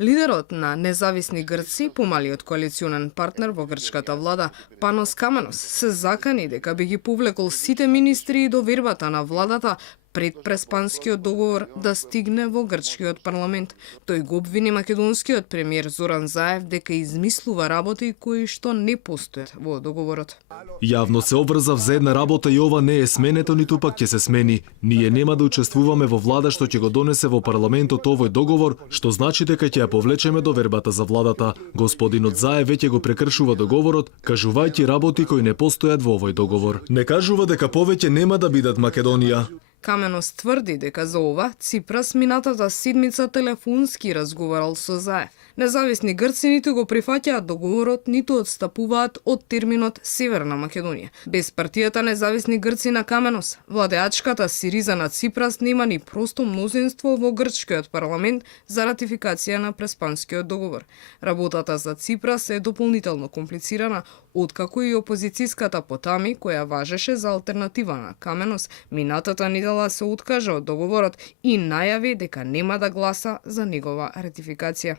Лидерот на независни грци, помалиот коалиционен партнер во грчката влада, Панос Каменос, се закани дека би ги повлекол сите министри и довербата на владата пред преспанскиот договор да стигне во грчкиот парламент. Тој го обвини македонскиот премиер Зоран Заев дека измислува работи кои што не постојат во договорот. Јавно се обврзав за една работа и ова не е сменето, ниту пак ќе се смени. Ние нема да учествуваме во влада што ќе го донесе во парламентот овој договор, што значи дека ќе ја повлечеме довербата за владата. Господинот Заев веќе го прекршува договорот, кажувајќи работи кои не постојат во овој договор. Не кажува дека повеќе нема да бидат Македонија. Каменос тврди дека за ова Ципрас минатата седмица телефонски разговарал со Заев. Независни грци ниту го прифаќаат договорот, ниту отстапуваат од терминот Северна Македонија. Без партијата Независни грци на Каменос, владеачката Сириза на Ципрас нема ни просто мнозинство во грчкиот парламент за ратификација на преспанскиот договор. Работата за Ципрас е дополнително комплицирана, откако и опозицијската Потами, која важеше за алтернатива на Каменос, минатата недела се откажа од договорот и најави дека нема да гласа за негова ратификација.